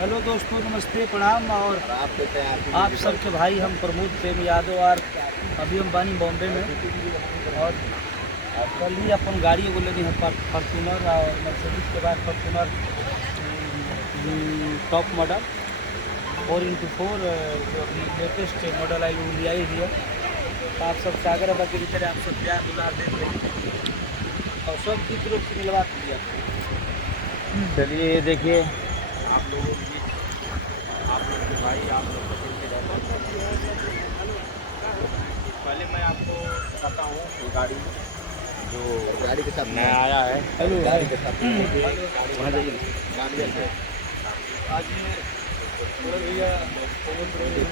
Hello दोस्तों, नमस्ते, प्रणाम। और आप सबके भाई हम प्रमोद प्रेम यादव। और अभी हम बानी बॉम्बे में, और कल ही अपन गाड़ी एगो लेनी है फॉर्चूनर, और मर्सिडीज के बाद फॉर्चूनर टॉप मॉडल 4x4 जो अभी लेटेस्ट मॉडल आई वो ले आई हुई है। तो आप सब सागर बाबा की तरह आप सब प्यार दुलार दे रहे हैं और सब की तरफ से मिलवा दिया। चलिए ये देखिए, आप लोगों की आप लोग के भाई आप लोग को मिल के रहता है। पहले मैं आपको बताता हूँ ये गाड़ी के साथ नया आया है। हेलो गाड़ी के साथ वहाँ जाइए गाड़ी ऐसे आज भैया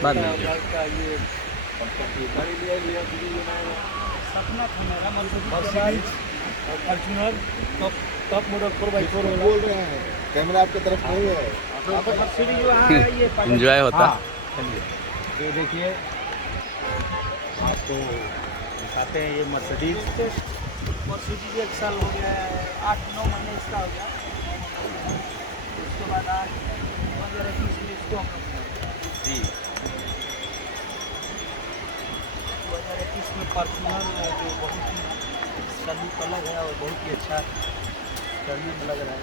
बाद में का ये गाड़ी लिया सपना था मेरा मर्सिडीज और फॉर्चूनर टॉप मॉडल 4x4 बोल रहे हैं, कैमरा आपकी तरफ नहीं है। मर्सिडीज जो है ये एंजॉय होता। चलिए ये देखिए, आपको दिखाते हैं ये मर्सिडीज। मर्सिडीज 1 साल हो गया है, 8-9 महीने इसका हो गया। उसके बाद आज 2021 में इसको जी 2021 में फॉर्चूनर जो बहुत ही सलूक अलग है और बहुत ही अच्छा करने में लग रहा है।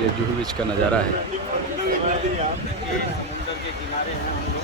ये जुहू बीच का नज़ारा है। समुंदर के किनारे हैं हम लोग।